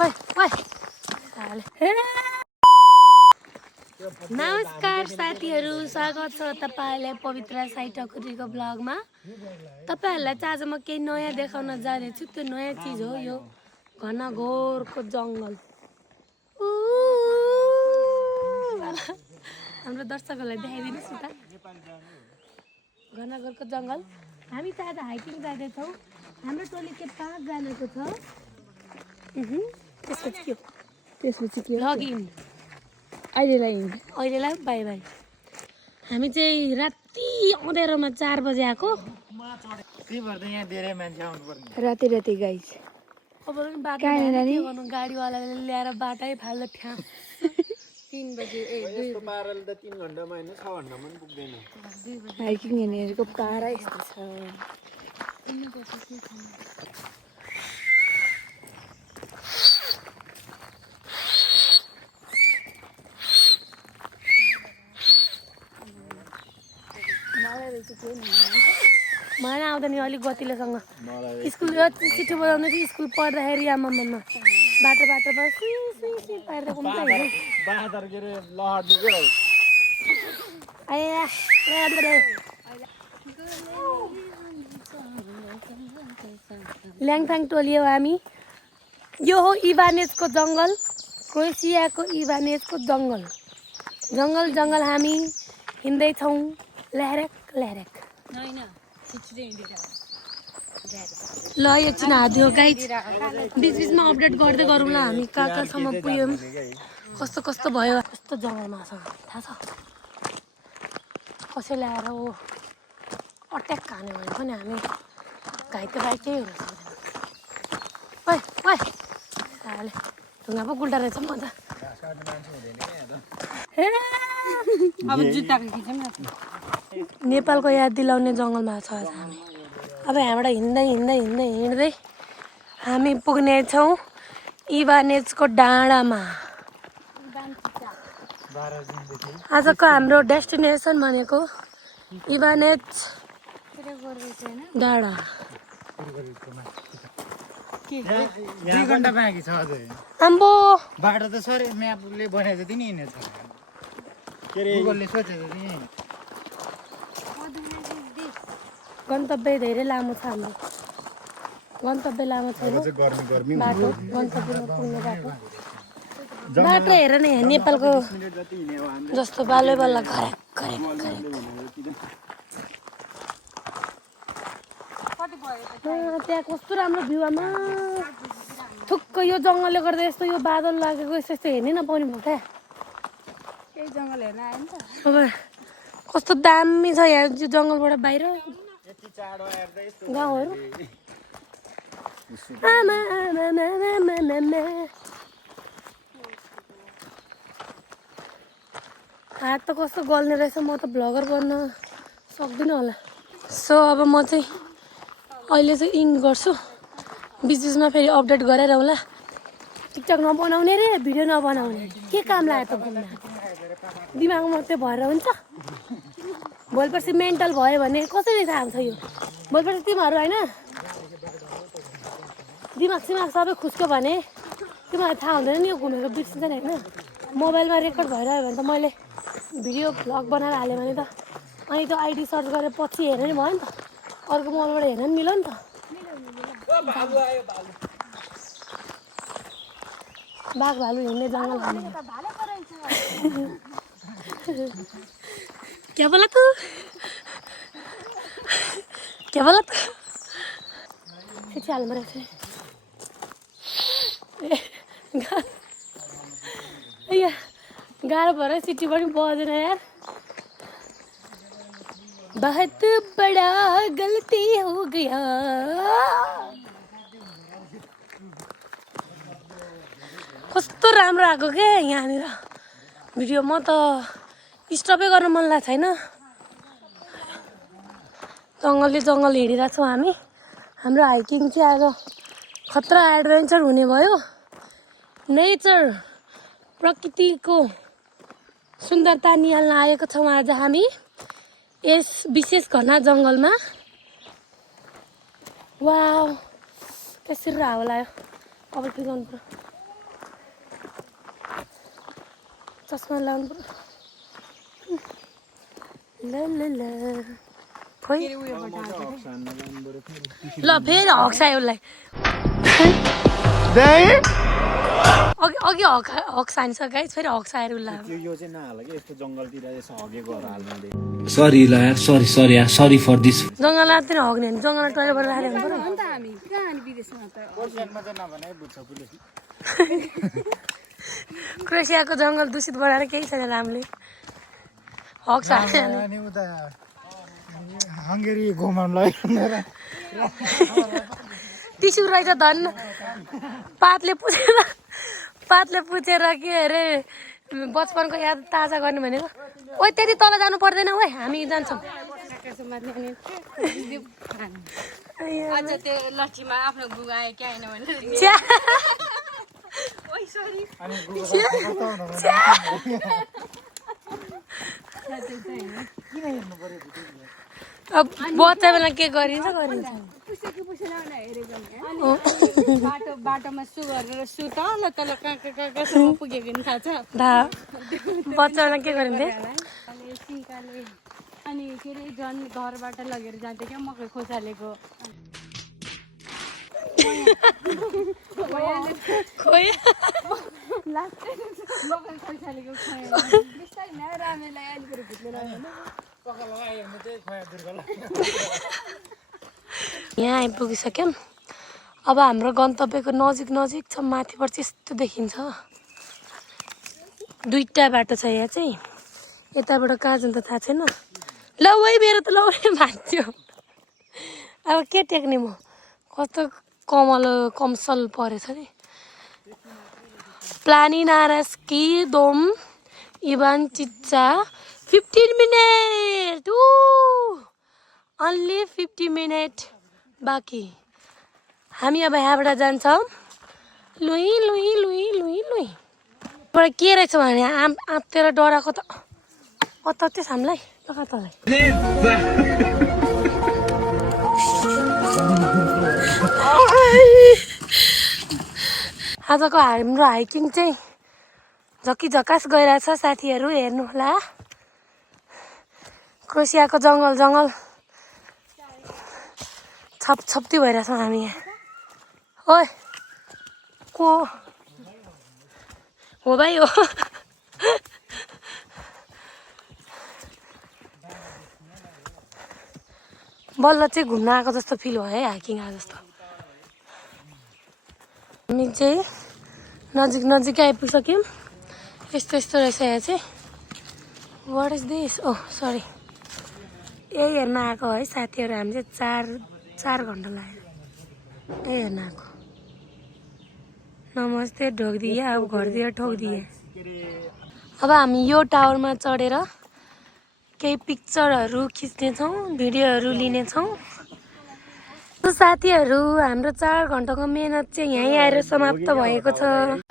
ओइ ओइ नमस्कार साथीहरू, स्वागत छ तपाईहरुलाई पवित्र साई ठकुरीको ब्लगमा। तपाईहरुलाई चाहिँ आज म केही नयाँ देखाउन जानेछु। त्यो नयाँ चीज हो यो घनघोरको जंगल। हाम्रो दर्शकहरुलाई देखाइदिनुस् न त घनघोरको जंगल। हामी चाहिँ आज हाइकिङ जाँदै छौं। हाम्रो टोली के 5 जनाको छ। त्यसपछि के लगिन अहिलेलाई बाई बाई। हामी चाहिँ राति अँध्यारोमा 4 बजे आएको। राति गाइस। अब बाटो गाडीवालाले ल्याएर बाटै फाल्दा ठ्या 3 बजे 2 पाराले त 3 घण्टामा हैन 6 घण्टामा पनि पुग्दैन। हाइकिङ हेर्नेहरुको पारा यस्तो छ। मलाई आउँदैन नि अलिक गतिलोसँग। स्कुल चिठो बजाउँदै कि स्कुल पढ्दाखेरि आमामा बाटोमा पारेको ल्याङथाङ टोली हो हामी। यो हो इभानेजको जंगल, क्रोएसियाको इभानेजको जंगल। जंगल हामी हिँड्दैछौँ लहरक। ल एकछिन हादियो गाइज, बीचमा अपडेट गर्दै गरौँला हामी कहाँसम्म पुग्यौँ, कस्तो भयो। कस्तो जङ्गलमा छ थाहा छ। कसैले आएर अट्याक हान्यो भने पनि हामी घाइते केही हुन सक्दैन। ओइ ढुङ्गा पो गुल्टा रहेछ म त। अब जुत्ताको खिचौँ न। नेपालको याद दिलाउने जङ्गलमा छ आज हामी। अब यहाँबाट हिँड्दै हामी पुग्नेछौँ इभानेजको डाँडामा। आजको हाम्रो डेस्टिनेसन भनेको इभानेज डाँडा। 2 घण्टा बाँकी छ अझै। आम्बो बाटो त सरी म्यापले बनाए जति नि हिँडेछ। गुगलले सोचे जति नि। गन्तव्य धेरै लामो छ हाम्रो। गन्तव्य लामो छैन। बाटो गन्तव्यमा पुग्ने बाटो हेर न यहाँ नेपालको जस्तो बल्ल घरेक। त्यहाँ कस्तो राम्रो भ्यू आमा। थुक्क यो जङ्गलले गर्दा यस्तो यो बादल लागेको यस्तो हेर्नै नपाउने भयो क्या। केही जङ्गल हेर्न आयो नि त। अब कस्तो दामी छ यहाँ जङ्गलबाट बाहिर गाउँहरू। हात त कस्तो गल्ने रहेछ। म त भ्लगर बन्न सक्दिनँ होला। सो अब म चाहिँ अहिले चाहिँ इङ गर्छु। बिचमा फेरि अपडेट गरेर होला। टिकटक नबनाउने रे, भिडियो नबनाउने के काम लाग्यो त घुम्न। दिमाग मात्रै भएर हुन्छ। भोलिपर्सि मेन्टल भयो भने कसरी थाहा हुन्छ यो। भोलिपर्सि तिमीहरू होइन दिमाग सबै खुस्क्यो भने तिमीहरूलाई थाहा हुँदैन नि यो घुमेको बिर्सिन्छ नि होइन। मोबाइलमा रेकर्ड भइरह्यो भने त मैले भिडियो भ्लग बनाएर हालेँ भने त अनि त्यो आइडी सर्च गरेर पछि हेर्ने भयो नि त। अर्को मोबाइलबाट हेर्न पनि मिल्यो नि त। बाघ भालु हिँड्ने जङ्गल क्या बोला तू हाल्नु रहेछ। गाह्रो भएर सिटी पनि बजेन यार। बहुत बडा गल्ती हो गया। कस्तो राम्रो आएको क्या यहाँनिर भिडियो। म त स्टपै गर्न मन लाग्छ छैन। जङ्गल हिँडिरहेको छौँ हामी। हाम्रो हाइकिङ चाहिँ आज खतरा एडभेन्चर हुने भयो। नेचर प्रकृतिको सुन्दरता निहाल्न आएको छौँ आज हामी यस विशेष घना जङ्गलमा। वाउ त्यसरी हावा लाग्यो। अब के गर्नु पर्यो। चस्मा लाउनु पर्यो ल ल ल खोइ ल फेरि हक्सायो उसलाई अघि अघि हक्साइन्छ गाइस फेरि हक्साएर उसलाई यो चाहिँ नहाल कि यस्तो जङ्गलतिर यसो हगेको हाल्नु सरी ल यार सरी यार सरी फर दिस जङ्गलतिर हग्ने भने जङ्गल टोइलेटबाट राखेर हुन्छ क्रोएसियाको जङ्गल दूषित बनाएर केही छैन रामले हक्स हङ्गेरी घुमाउनुलाई टिस्यु रहेछ धन पातले पुछेर के अरे बचपनको याद ताजा गर्ने भनेको ओइ त्यति तल जानु पर्दैन ओइ हामी जान्छौँ अझ त्यो लट्ठीमा आफ्नो गुगाए क्या होइन भने अब बच्चा बेला के गरिन्छ बाटोमा सु गरेर सु तल तल कहाँसम्म पुगेको नि थाहा छ बच्चा बेला के गरिन्थे सिकाले अनि के अरे झन् घरबाट लगेर जान्थ्यो क्या मकै खोसालेको खोइ मकै खोसालेको रामेलाई अलिकति भुत्लेर यहाँ आइपुगिसक्यौँ अब हाम्रो गन्तव्यको नजिक छ माथिबाट चाहिँ यस्तो देखिन्छ दुईटा बाटो छ यहाँ चाहिँ यताबाट कहाँ जान्छ थाहा छैन ल वही मेरो त ल भाँच्यो अब के टेक्ने म कस्तो कमसल परेछ नि प्लानिनारस्की दोम इभान चिच्चा 15 मिनट अन्ली 50 मिनट बाँकी हामी अब यहाँबाट जान्छौँ लुई बाट के रहेछ भने आँतेर डराएको त अत्याउँछ हामीलाई कतालाई आजको हाम्रो हाइकिङ चाहिँ झक्की झकास गइरहेछ साथीहरू हेर्नु होला क्रोएसियाको जङ्गल छप्ती भइरहेछौँ हामी यहाँ ओइ को हो भाइ हो बल्ल चाहिँ घुम्न आएको जस्तो फिल भयो है हाइकिङ आएको जस्तो हामी चाहिँ नजिक आइपुगिसक्यौँ यस्तो रहेछ यहाँ चाहिँ what is this oh sorry यही हेर्न आएको है साथीहरू हामी चाहिँ चार घन्टा लाग्यो यही हेर्न आएको नमस्ते ढोकिदिए अब घरतिर ठोकिदिए अब हामी यो टावरमा चढेर केही पिक्चरहरू खिच्नेछौँ भिडियोहरू लिनेछौँ साथीहरू हाम्रो 4 घन्टाको मेहनत चाहिँ यहीँ आएर समाप्त भएको छ।